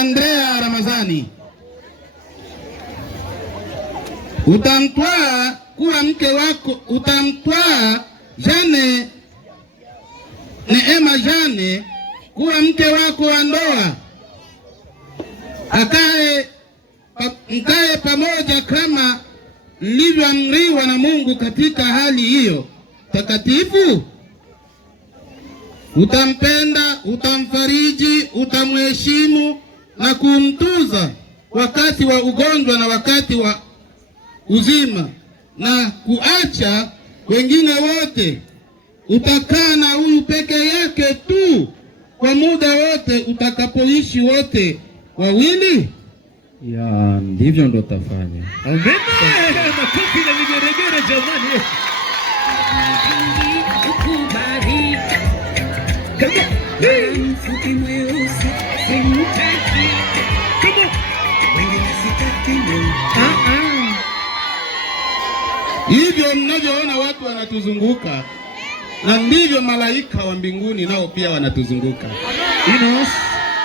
Andrea Ramadhani, utamtwaa kuwa mke wako, utamtwaa Jane Neema Jane kuwa mke wako wa ndoa, mkae pamoja kama mlivyoamriwa na Mungu katika hali hiyo takatifu. Utampenda, utamfariji, utamheshimu na kumtunza wakati wa ugonjwa na wakati wa uzima, na kuacha wengine wote. Utakaa na huyu peke yake tu kwa muda wote utakapoishi wote wawili. Ya, ndivyo ndo tafanya. Amen. Makofi na vigeregere jamani. Hivyo mnavyoona watu wanatuzunguka, na ndivyo malaika wa mbinguni nao pia wanatuzunguka.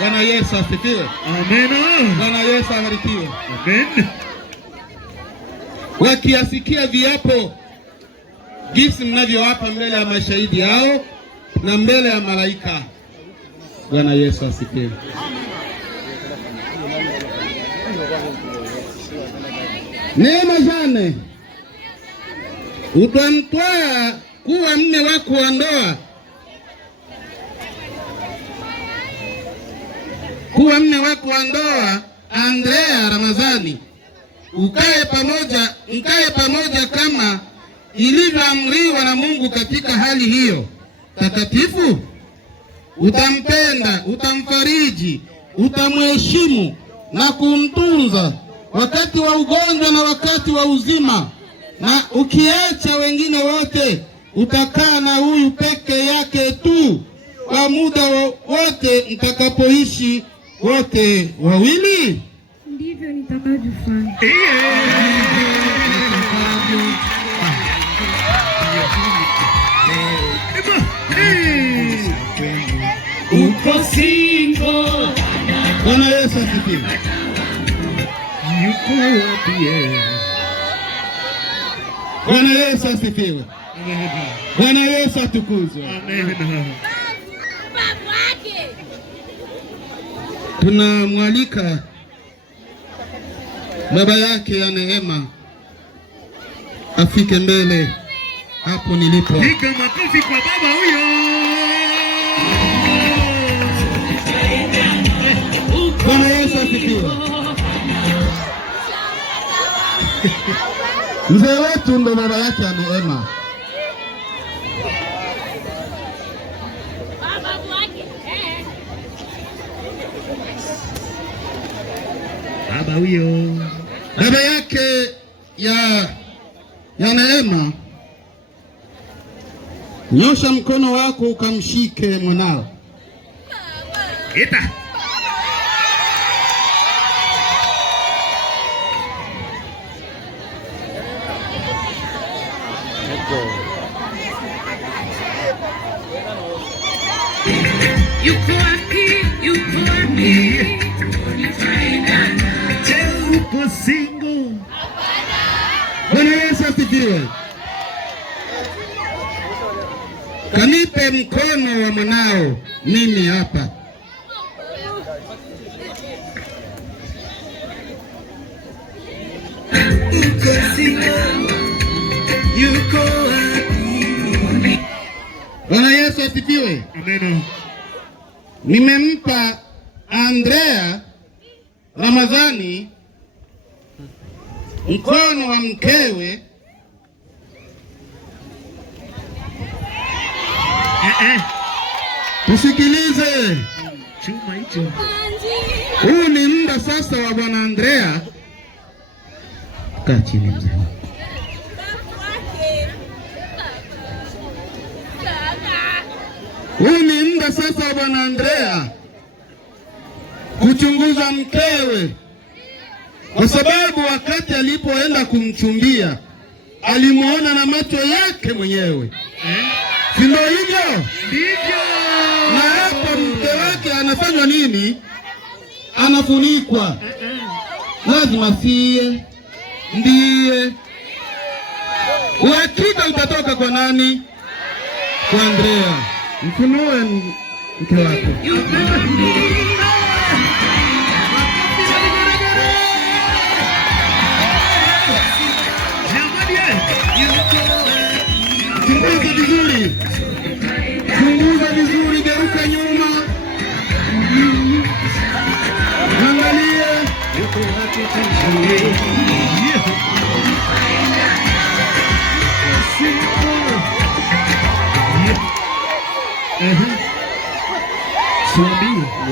Bwana Yesu asifiwe. Amen. Bwana Yesu abarikiwe. Amen. Wakiasikia viapo jinsi mnavyowapa mbele ya mashahidi hao na mbele ya malaika. Bwana Yesu asifiwe. Neema Jane, utamtwaa kuwa mume wako wa ndoa, kuwa mume wako wa ndoa Andrea Ramadhani, mkae pamoja kama ilivyoamriwa na Mungu katika hali hiyo takatifu. Utampenda, utamfariji, utamheshimu na kumtunza wakati wa ugonjwa na wakati wa uzima, na ukiacha wengine wote utakaa na huyu peke yake tu kwa muda wote mtakapoishi wote wawili. Ndivyo nitakavyofanya. Uko single. Bwana Yesu asifiwe. Yuko wapi? Bwana Yesu asifiwe. Bwana Yesu atukuzwe. Amen. Tunamwalika baba yake ya Neema afike mbele hapo nilipo. Piga makofi kwa baba huyo. Bwana Yesu asifiwe. Mzee wetu ndo baba yake ya Neema. Baba huyo. Baba yake ya Neema, nyosha mkono wako ukamshike mwanao. Eta. Yuko wapi? Yuko wapi? Uko single. Bwana Yesu asifiwe. Kanipe mkono wa mwanao mimi hapa. Uko single. Yuko wapi? Bwana Yesu asifiwe. Amen. Nimempa Andrea Ramadhani mkono wa mkewe. Tusikilize. Chuma hicho. Huu ni muda sasa wa bwana Andrea. Kaa chini mzee. Huu ni muda sasa wa bwana Andrea kuchunguza mkewe, kwa sababu wakati alipoenda kumchumbia alimuona na macho yake mwenyewe. Si ndio hivyo? Ndivyo. Na hapo mke wake anafanywa nini? anafunikwa. Lazima sie ndiye. Uhakika utatoka kwa nani? Kwa Andrea. Mfunue mke wako. Chunguza vizuri. Chunguza vizuri, geuka nyuma. Angalia.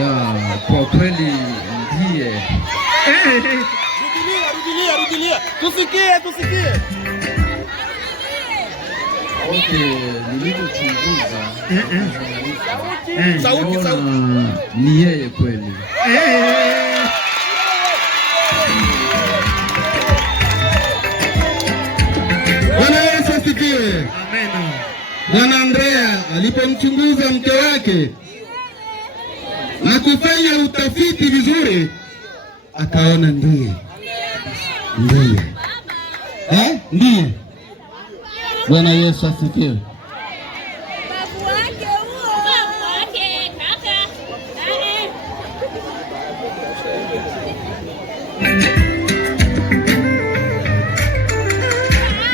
Ya, kwa kweli ndiye. Rudilia. Tusikie. Okay, nilivyochunguza. Sauti. Ni yeye kweli. Bwana Yesu asifiwe. Amen. Bwana Andrea alipomchunguza mke wake na kufanya utafiti vizuri, akaona ndiye. Ndiye. Bwana Yesu asifiwe.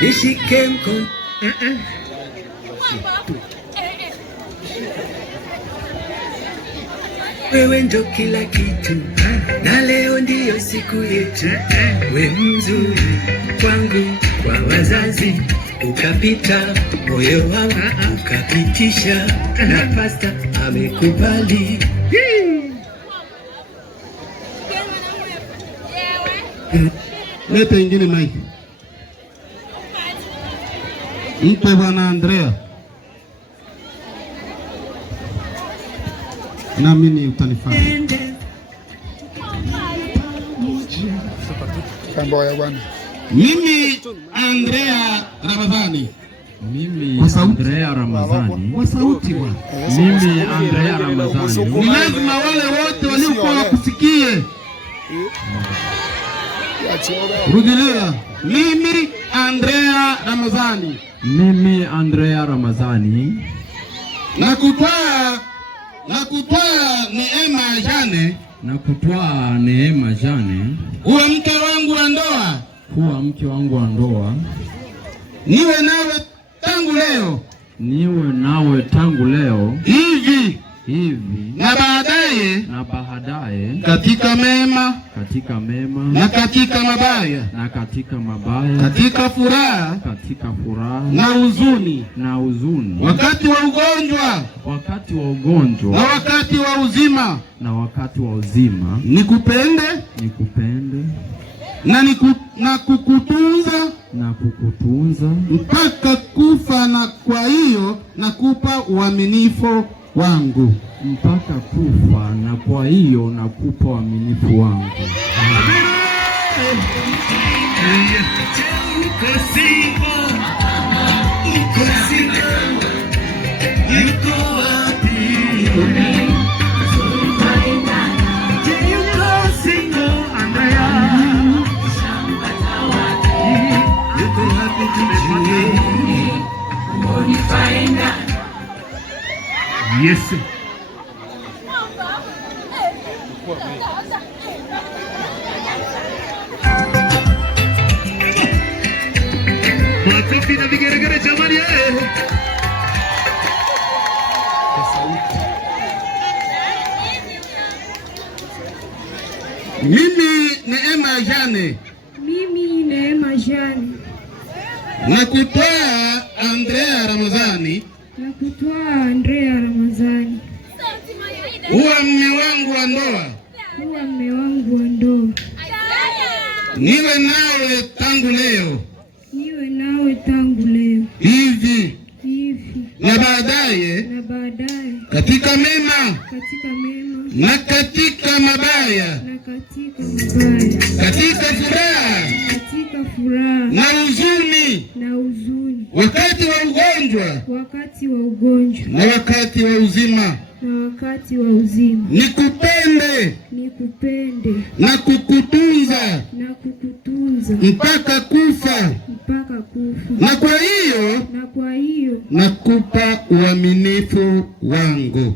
Nishike mkono. Wewe ndio kila kitu, na leo ndiyo siku yetu. We mzuri kwangu, kwa wazazi ukapita, moyo wangu ukapitisha, na pasta amekubali. Leta ingine maiki. Mpe Bwana Andrea. Naamini utanifanya. Mimi Andrea Ramadhani. Andrea Ramadhani. Kwa sauti bwana. Mimi Andrea Ramadhani. Ni lazima wale wote waliokuwa wakusikie. Rudilia. Mimi Andrea Ramadhani. Mimi Andrea Ramadhani. Na kutwaa neema Jane. Na kutwaa neema Jane. Kuwa mke wangu wa ndoa. Kuwa mke wangu wa ndoa. Niwe nawe tangu leo. Niwe nawe tangu leo. Hivi. Na baadaye. Katika mema. Na katika mabaya. Katika furaha. Na huzuni. Wakati wa ugonjwa. Na wakati wa uzima. Nikupende. Na kukutunza mpaka kufa, na kwa hiyo nakupa uaminifu wangu. Mpaka kufa, na kwa hiyo nakupa uaminifu wangu. Yes. Makofi na vigeregere jamani. Mimi Neema Jane. Na kutwaa Andrea Ramadhani. Huwa mme wangu wa ndoa. Niwe nawe tangu leo. Hivi. Na baadaye. Katika mema. Na katika mabaya. Katika furaha. Na huzuni. Wakati wa ugonjwa. Na wakati wa uzima. Nikupende. nikupende na kukutunza mpaka kufa. Na kwa hiyo nakupa uaminifu wangu.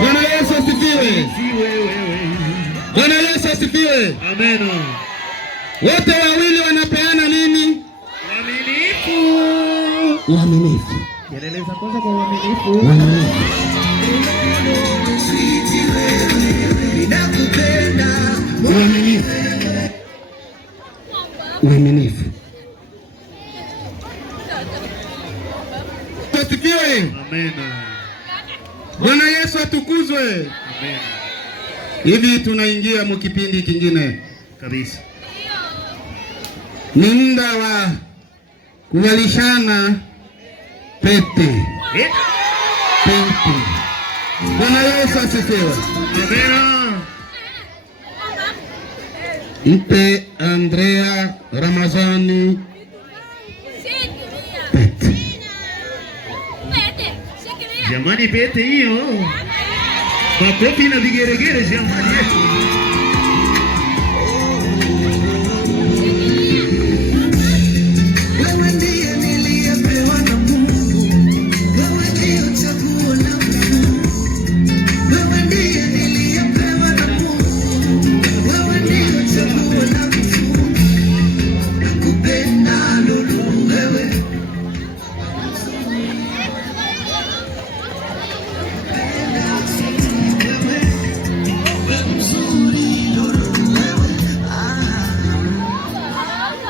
Bwana Yesu asifiwe. Bwana Yesu asifiwe. Amen. Wote wawili wanapeana nini? Uaminifu. Kieleleza kwanza kwa uaminifu. Uaminifu. Asifiwe. Amen. Bwana Yesu atukuzwe. Amen. Hivi tunaingia mkipindi kingine Kabisa. Ni muda wa kuvalishana pete. Pete. Bwana Yesu asifiwe. Amen. Mpe Andrea Ramazani pete. Jamani, pete hiyo. Makofi na vigeregere jamani yetu.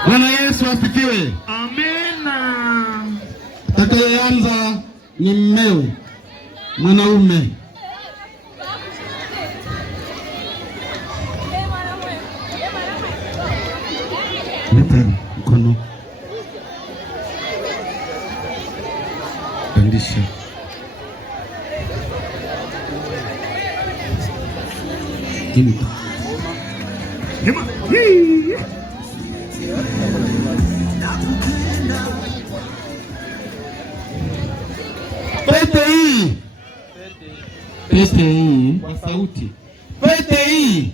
Bwana Yesu asifiwe. Amena. Atakayeanza ni mmewe mwanaume. Leta mkono. Pandisha. Kimpa. Hema. Pete hii kwa sauti. Pete hii.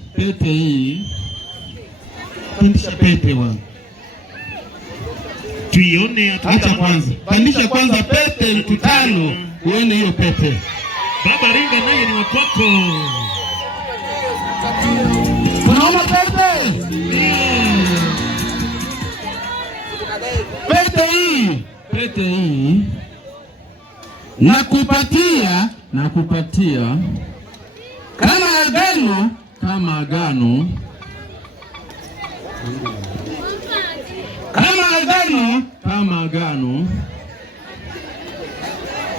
Pandisha pete wangu. Tuione Acha kwanza. Pandisha kwanza pete mkutano. Uone hiyo pete. Baba Ringa naye ni wako. Unaona pete? Pete hii. Nakupatia kama agano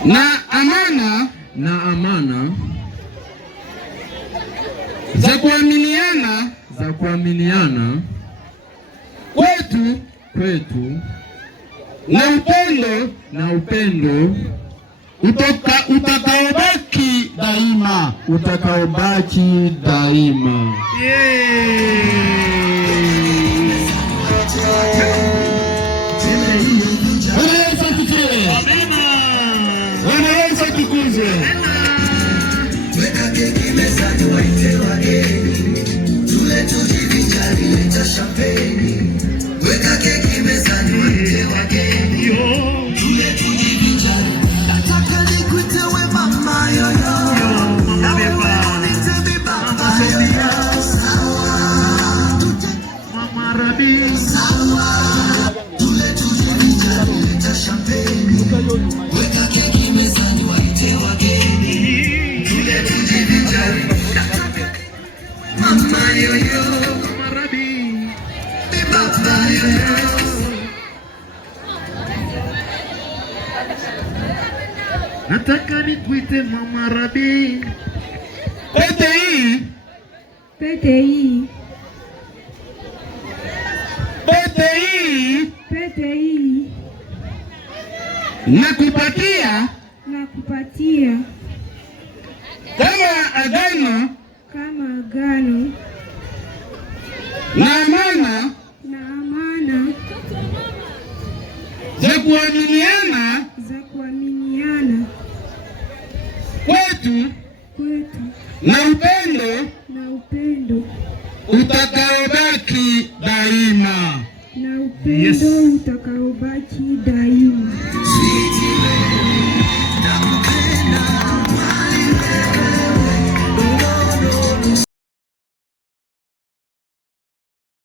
na amana za kuaminiana kwetu na upendo utakaobaki daima. Bwana Yesu asifiwe. Bwana Yesu atukuzwe. Weka keki mezani waite wageni, tule tujivinjari, leta champagne. Weka keki mezani waite wageni, tule tujivinjari. Nataka nikuite we mama yoyo, na wewe unite mi baba yoyo. Sawa, Mama Rabi. Sawa, tule tujivinjari, leta champagne. Weka keki mezani waite wageni, tule tujivinjari. Mama yoyo, Mama Rabi, mi baba yoyo. Nataka nikuite Mama Rabi. Pete hii nakupatia kama agano na amana za kuaminiana kwetu na upendo utakaobaki daima. utakaobaki daima.